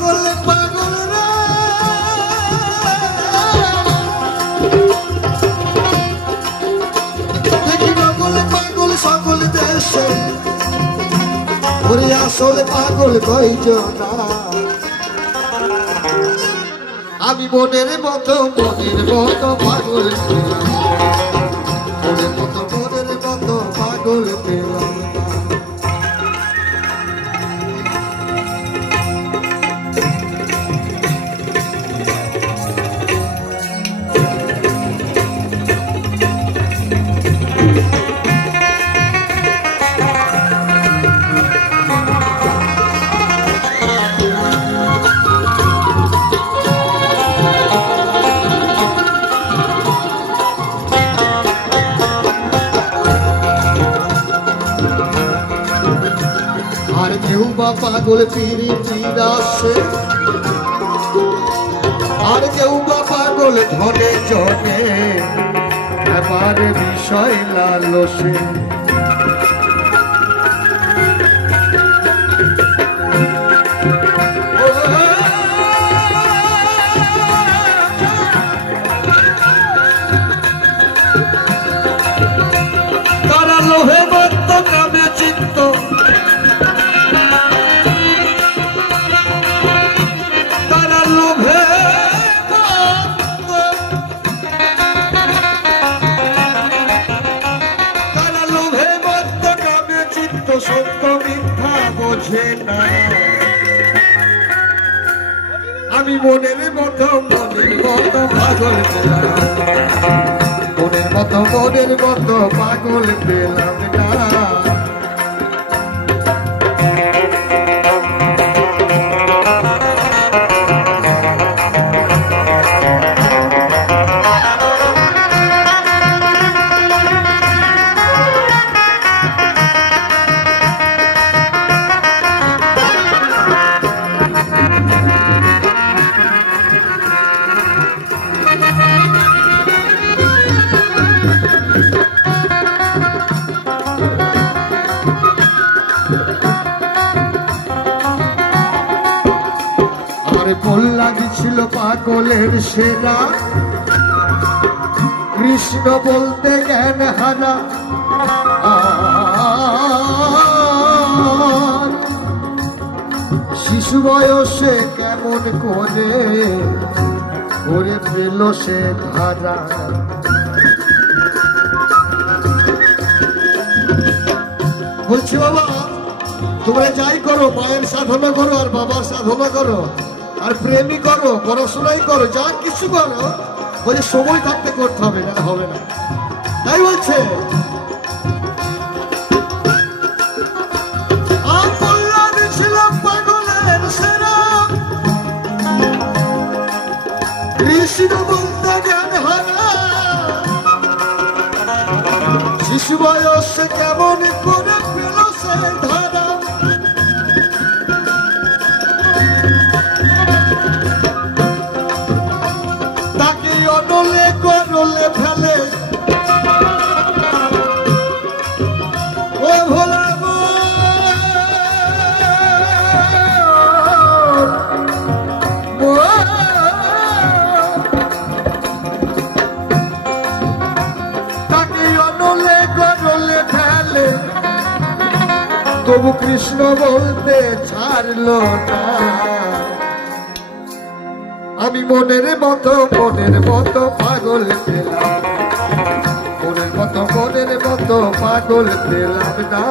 সকল পাগলরা দেখি সকল পাগল সকল দেশে ওরে আসলে পাগল কয়জনা আমি মনের মতো পাগল পেলাম মনের মতো পাগল পেলাম আর কেউ বা পাগল পীড়িতির আসে আর কেউ বা পাগল ধনে জনে এবার বিষয় লালসে তারা লোহে বদ্ধ নামে চিত্ত সত্য মিথ্যা বোঝে না আমি মনের মতো পাগল পেলাম মনের মতো পাগল পেলাম না বল লাগিছিল পাগলের সেরা কৃষ্ণ বলতে জ্ঞান হারা শিশু বয়সে কেমন করে পেল সে ধারা বলছি বাবা তোমরা যাই করো মায়ের সাধনা করো আর বাবার সাধনা করো আর প্রেমী করো পড়াশোনাই করো যা কিছু করো বলে সময় থাকতে করতে হবে না হবে না তাই বলছে কৃষ্ণ বলতে জ্ঞান হারা শিশু বয়সে কেমন করে পেল সে ধারা করলে ফেলে ও ভোলা তাকে অনলে করলে ফেলে তবু কৃষ্ণ বলতে ছাড়লো না আমি মনের মতো পাগল পেলাম মনের মতো পাগল পেলাম না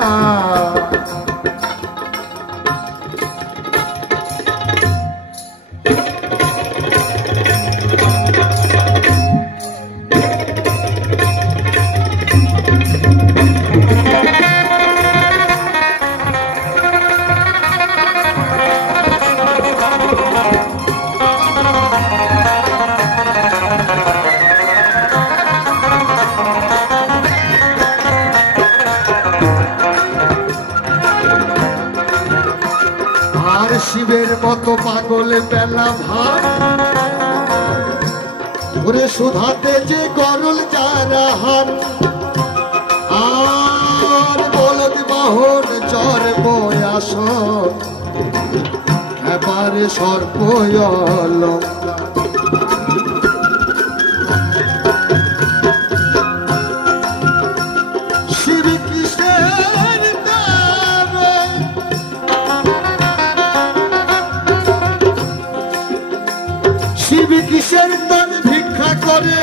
শিবের মতো পাগল পেলাম হাত ওরে সুধাতে যে গরল যারা হাত আর বলদ বাহন চর বয়াস আর সর্প অলঙ্কার। শিব কিসের দানে, শিব কিসের দান ভিক্ষা করে,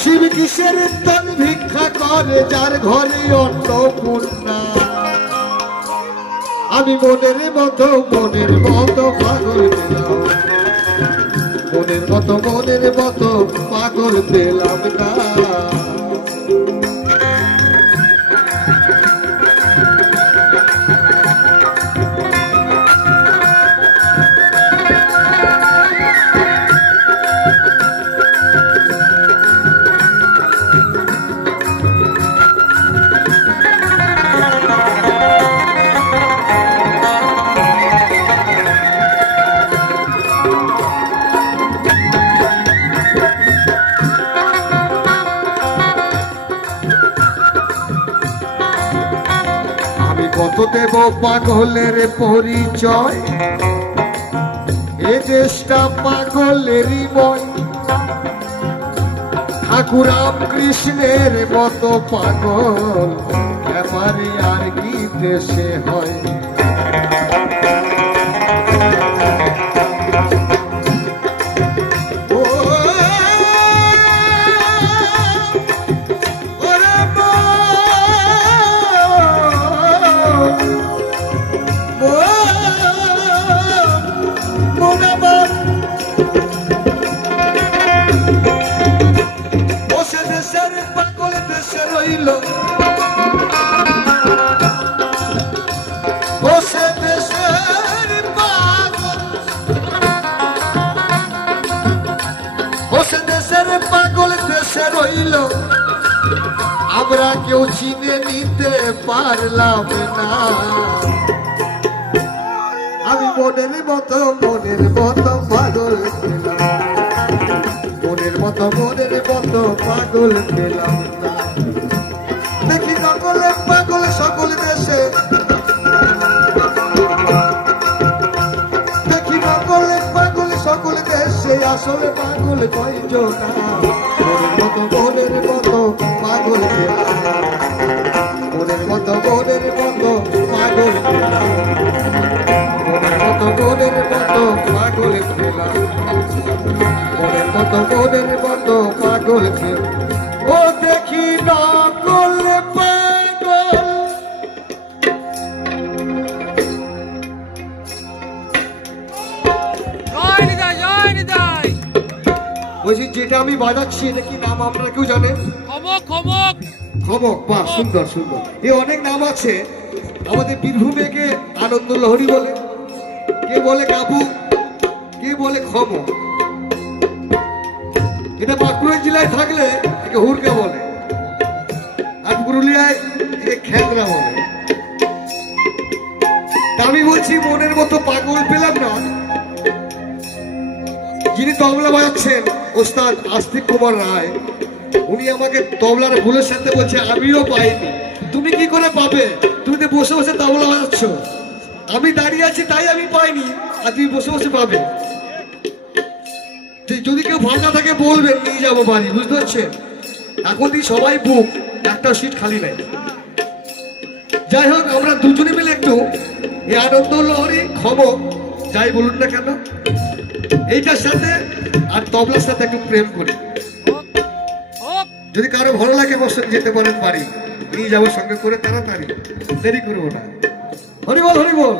শিব কিসের দান ভিক্ষা করে, যার ঘরে অন্নপূর্ণা। আমি মনের মতো পাগল পেলাম, মনের মতো পাগল পেলাম না। কত দেব পাগলের পরিচয়, এ দেশটা পাগলেরই বই। ঠাকুর রামকৃষ্ণের মতো পাগল এবারে আর কি দেশে হয়। পাগল দেশে রইল, আমরা কেউ চিনে নিতে পারলাম না। আমি মনের মতো পাগল পেলাম, মনের মতো পাগল পেলাম না। দেখি সকলে পাগল সকল দেশে, দেখি সকলে পাগল সকল দেশে, আসলে পাগল কয়জন। মনের মতো পাগল পেলাম, মনের মতো পাগল পেলাম, মনের মতো পাগল পেলাম, মনের মতো পাগল পেলাম। ও দেখি নকল পাগল, বলছি যেটা আমি বাজাচ্ছি এটা কি নাম আপনারা কেউ জানেন? খমক। বাহ, সুন্দর সুন্দর। এ অনেক নাম আছে। আমাদের বীরভূমে কে আনন্দ লহরী বলে, কে বলে কাবু, কে বলে খমক। এটা বাঁকুড়া জেলায় থাকলে একে হুড়কা বলে, আর পুরুলিয়ায় একে খেদরা বলে। আমি বলছি মনের মতো পাগল পেলাম না। যিনি তবলা বাজাচ্ছেন ওস্তাদ আস্তিক কুমার রায়, উনি আমাকে তবলার ভুলের সাথে বলছে আমিও পাইনি। তুমি কি করে পাবে? তুমি তো বসে বসে তবলা বাজাচ্ছ, আমি দাঁড়িয়ে আছি তাই আমি পাইনি, আর তুমি বসে বসে পাবে। যদি কেউ ফাঁকা থাকে বলবেন, নিয়ে যাবো বাড়ি, বুঝতে পারছেন? এখন সবাই বুক, একটা সিট খালি নাই। যাই হোক, আমরা দুজনে মিলে একটু এই আনন্দ লহরী খমক যাই বলুন না কেন, এইটার সাথে আর তবলার সাথে একটু প্রেম করি। যদি কারো ভালো লাগে বসে যেতে পারেন বাড়ি, নিয়ে যাবো সঙ্গে করে, তাড়াতাড়ি, দেরি করবো না। হরিবল হরিবল।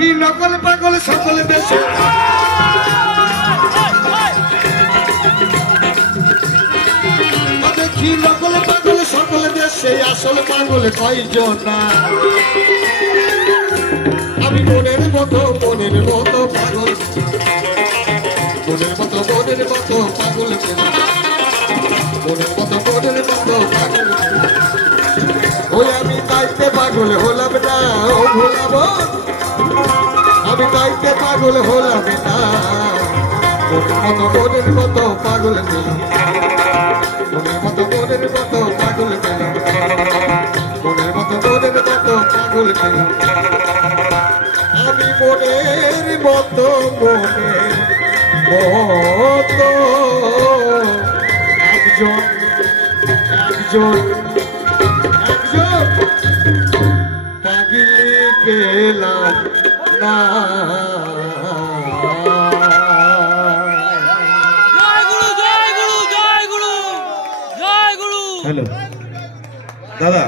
দেখি নকল পাগল সকল দেশে দেখি নকল পাগল সকল দেশে আসল পাগল কয়জন না আমি মনের মতো পাগল মনের মতো পাগল মনের মতো পাগল ওই আমি তাইতে পাগল হলাম না ও ভোলাব আমি তাইতে পাগল হলাম না মনের মতো পাগল মনের মতো পাগল মনের মতো পাগল আমি মনের মতো একজন পাগলি পেলাম না হ্যালো দাদা